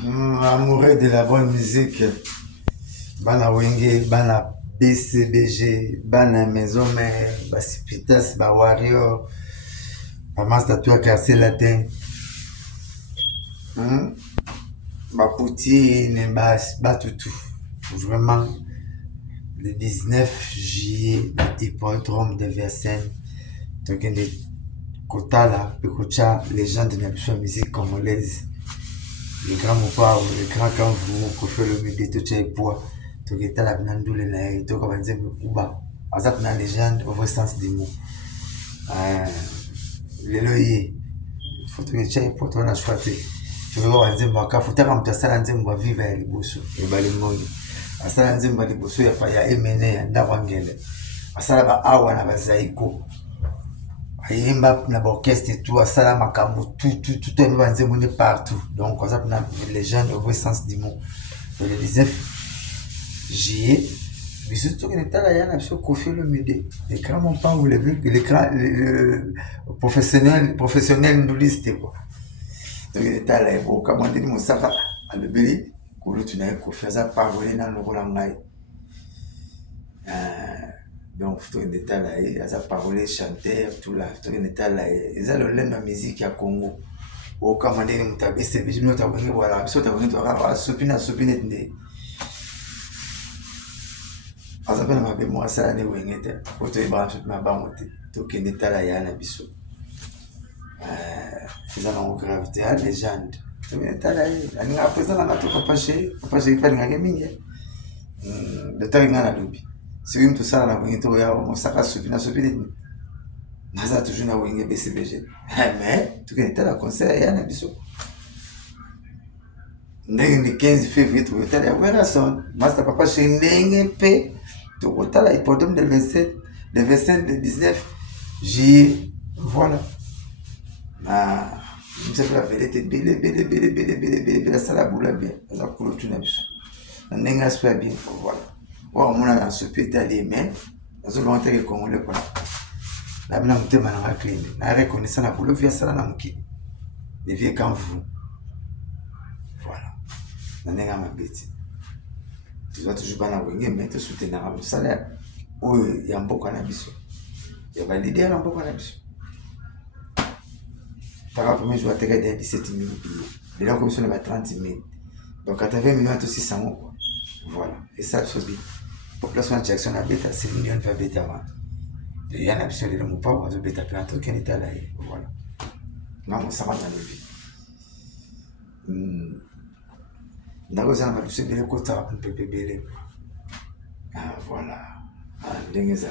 Amoureux de la bonne musique, bana wenge, bana BCBG, bana maison mère, basipitas, ba warrior, ba master toi quartier latin, ba poutine, ba toutou. Vraiment, le 19 juillet, le hippodrome de Vincennes, donc de Kotala, Pekocha, légende de la musique congolaise. Le grand Mopao, le grand Kanvou, Kofi Olomide, Tocha Poa, Toketa la Binandoule na Toka Banzembe Kuba. Azap na légende au vrai sens des mots. Lelo ye, faut que tu aies pour toi na choisi. Tu veux voir Banzembe Waka, faut que tu aies Banzembe wa viva ya liboso, et balimongi. Asala Nzembe liboso ya pa ya emene ya ndawangele. Asala ba awa na bazaiko. Ayemba na orchestre et tout, asala makambo, tout est banzembe partout. Donc, on a les gens au vrai sens du mot. Le 19 juillet, mais surtout que l'État là, il y a un absolu Kofi Olomide. Les grands n'ont pas voulu le professionnel nous liste quoi. Donc l'État là, bon, comment dire, mon sac à le belly, qu'on le tenait Kofi, ça parler dans le Rolangai. Donc, il faut un état là, il y a parole, chanter, tout là, il faut un état là, il y a le lien de musique à Congo. Au commandé, nous avons dit, c'est bien, nous avons dit, voilà, nous avons dit, voilà, sopina, sopina, on s'appelle ma bémoire, ça, les wingets, pour te brancher ma banque, donc un état là, il y a un abisso. Ils ont gravité à légende. Donc, un état là, il y a un président là, tu peux pas chez, pas de gaming. Le temps, il y a un lobby. Si vous tout ça, on a supina naza toujours na wenge BCBG. Mais tout est la concert ya na biso. Ndenge le 15 février tout est la Werason. Master papa chez ndenge pe tout la hippodrome de 27 le 25 le 19 juillet. Voilà. Na je sais pas la vérité bele sala boula bien. Ça coule tout na biso. Ndenge aspect bien voilà. Wa mona na sopete ali mais azo lonte ke congolais quoi. La bina mutema na clean na reconnaissance na boulot via sala na mukini les vieux quand vous voilà na nenga mabeti tu dois toujours pas na wenge mais te soutenir na salaire ou ya mboka na biso ya ba leader na mboka na biso par premier jour à tega de 17 000 et là comme ça on va 30 000 donc 80 millions tout 600 quoi voilà et ça c'est bien population de Jackson a beta 6 millions va beta moi il y a un absolu de mon papa de bêta plateau qui est là voilà non ça va dans le vie d'accord ça m'a touché de l'écoute ça un peu bébé ah voilà ah dingue ça